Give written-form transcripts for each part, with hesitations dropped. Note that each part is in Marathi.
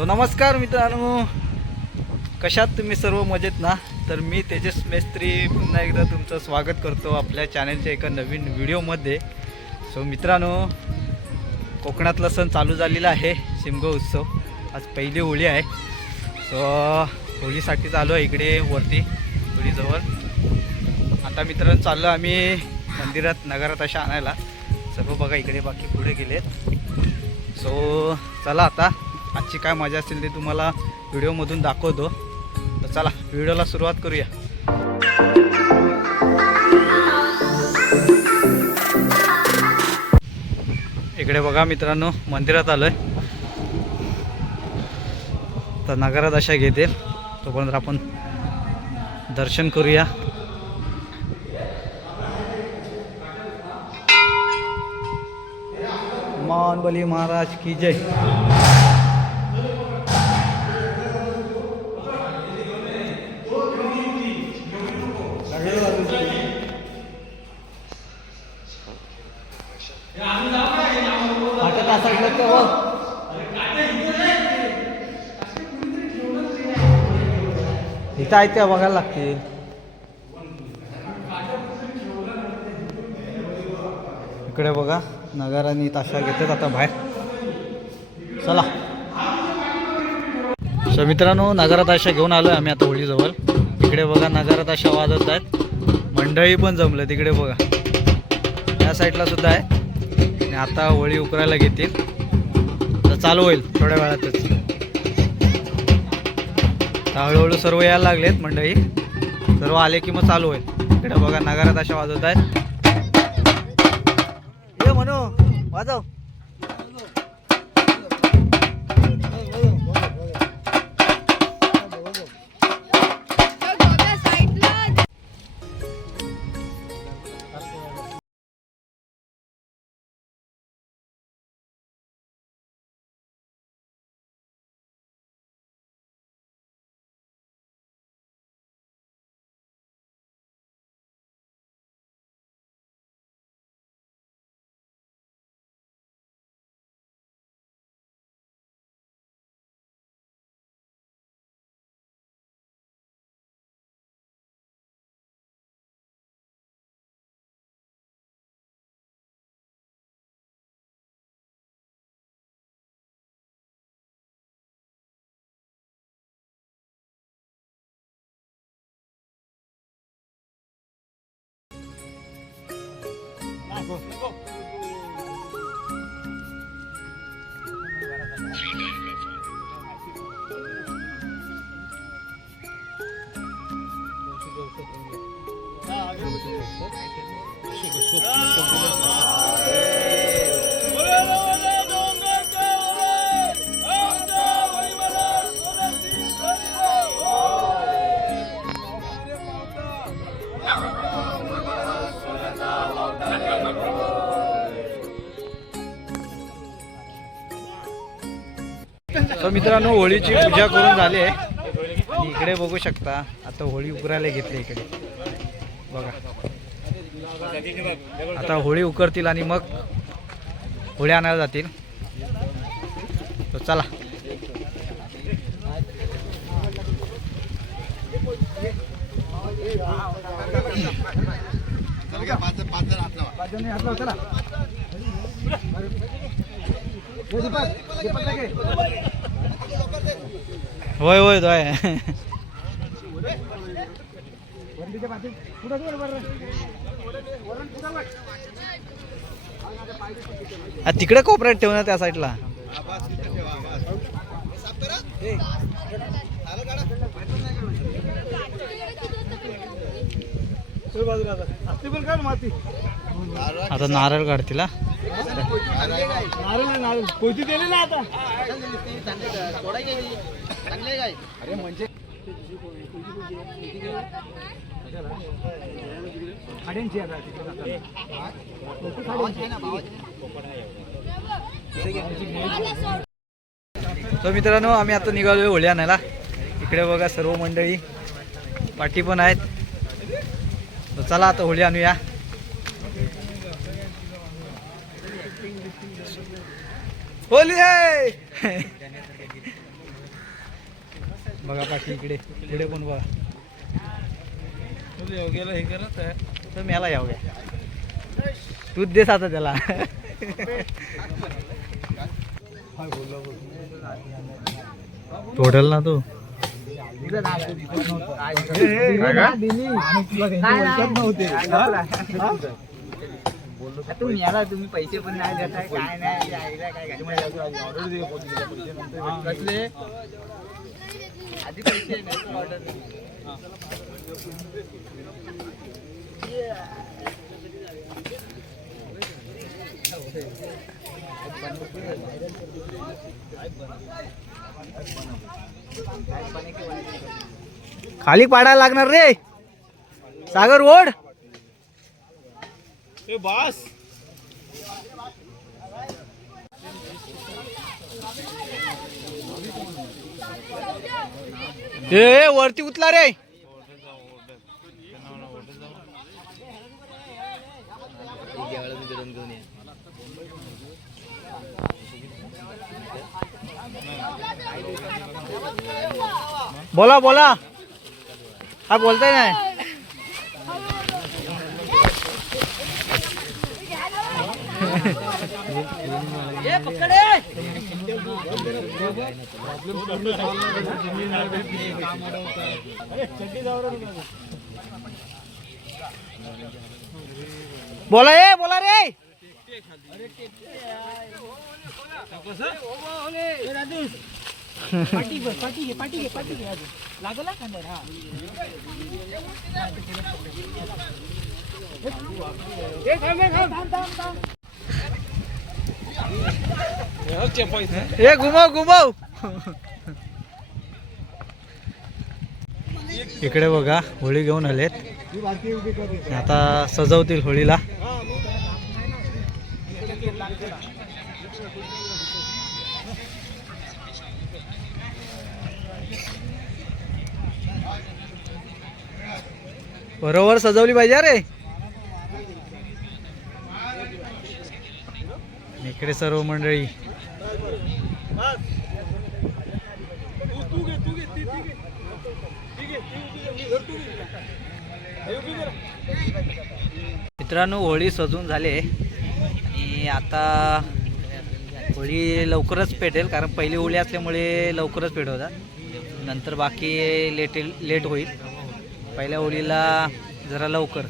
सो नमस्कार मित्रांनो, कशात तुम्ही सर्व मजेत ना? तर मी तेजस मेस्त्री पुन्हा एकदा तुमचं स्वागत करतो आपल्या चॅनलच्या एका नवीन व्हिडिओमध्ये. सो मित्रांनो, कोकणातला सण चालू झालेला आहे, शिमगो उत्सव. आज पहिली होळी आहे. सो होळीसाठी चालू आहे इकडे वरती होळीजवळ. आता मित्रांनो चाललो आम्ही मंदिरात नगारात अशा आणायला. सर्व बघा इकडे बाकी पुढे गेलेत. सो चला आता आजची काय मजा असेल ते तुम्हाला व्हिडिओमधून दाखवतो. तर चला व्हिडिओला सुरुवात करूया. इकडे बघा मित्रांनो, मंदिरात आलोय. तर नगारात अशा घेते, तोपर्यंत आपण दर्शन करूया. मानबली महाराज की जय. इथं आहेत त्या बघायला लागतील. इकडे बघा नगारांनी ताशा घेतात आता बाहेर. चला. सो मित्रांनो, नगारा ताशा घेऊन आलोय आम्ही आता होळीजवळ. इकडे बघा नगारा ताशा वाजवत आहेत. मंडळी पण जमलं तिकडे बघा, या साईडला सुद्धा आहे. आणि आता होळी उकरायला घेतील. तर चालू होईल थोड्या वेळातच. हळूहळू सर्व यायला लागलेत मंडळी. सर्व आले की मग चालू होईल. इकडे बघा नगारा ताशा वाजवत आहेत. ये म्हणू वाजव. तर मित्रांनो, होळीची पूजा करून झाली आहे. इकडे बघू शकता आता होळी उकरायला घेतली. इकडे बघा, आता होळी उकरतील आणि मग होळी आणायला जातील. तर चला. होय होय होय. तिकडे कोपऱ्यात ठेव ना, त्या साईडला. आता नारळ काढतील. कोणती दिली ना आता. अरे म्हणजे तर मित्रांनो, आम्ही आता निघालोय होळी आणायला. इकडे बघा सर्व मंडळी पाठी पण आहेत. तर चला आता होळी आणूया. होली है बघा पाठी इकडे पुढे पण बघा. योग्याला हे करत आहे तर मला याव घ्या तूच देस आता त्याला. टोटल ना तू तुम्ही पैसे पण नाही देताय काय नाही कसले आधी पैसे ऑर्डर खाली पाडायला लागणार रे सागर ओढ. बास ए वरती उतला रे. बोला बोला हा बोलताय नाही. बोला ए बोला रे. ए घुमाव घुमाव. इकडे बघा होळी घेऊन आलेत आता सजवतील होळीला. बरोबर सजवली पाहिजे रे. इकडे सर्व मंडळी मित्रांनो होळी सजून झाले आणि आता होळी लवकरच पेटेल कारण पहिली होळी असल्यामुळे लवकरच पेटवतात. नंतर बाकी लेट होईल. पहिल्या होळीला जरा लवकर.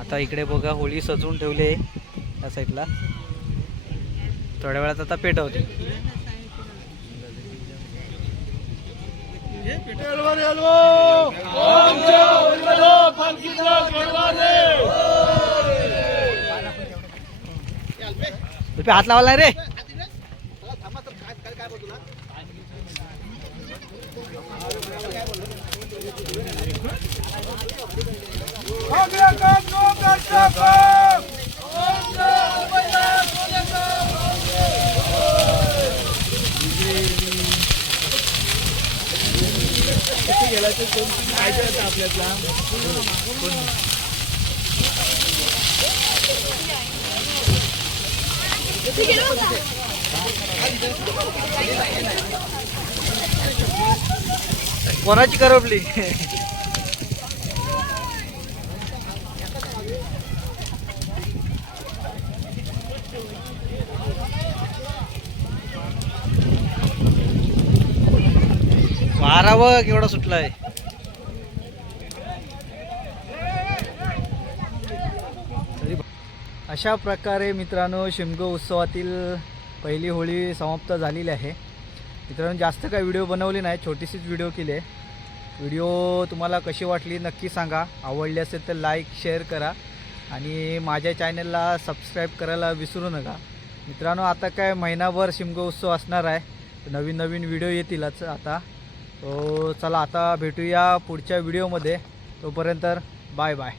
आता इकडे बघा होळी सजवून ठेवले त्या साईडला. थोड्या वेळात आता पेटवते. हात लावला रे. कोणाची करपली. वारा बघ केवढा सुटलाय. अशा प्रकारे मित्रांनो शिमगो उत्सवातील पहिली होळी समाप्त झालेली आहे. मित्रांनो जास्त काही व्हिडिओ बनवले नाही, छोटीशीच व्हिडिओ केली आहे. व्हिडिओ तुम्हाला कशी वाटली नक्की सांगा. आवडली असेल तर लाईक शेअर करा आणि माझ्या चॅनलला सबस्क्राईब करायला विसरू नका. मित्रांनो आता काय महिनाभर शिमगो उत्सव असणार आहे. नवीन नवीन व्हिडिओ येतीलच आता. तो चला आता भेटूया पुढच्या व्हिडिओमध्ये. तोपर्यंत बाय बाय.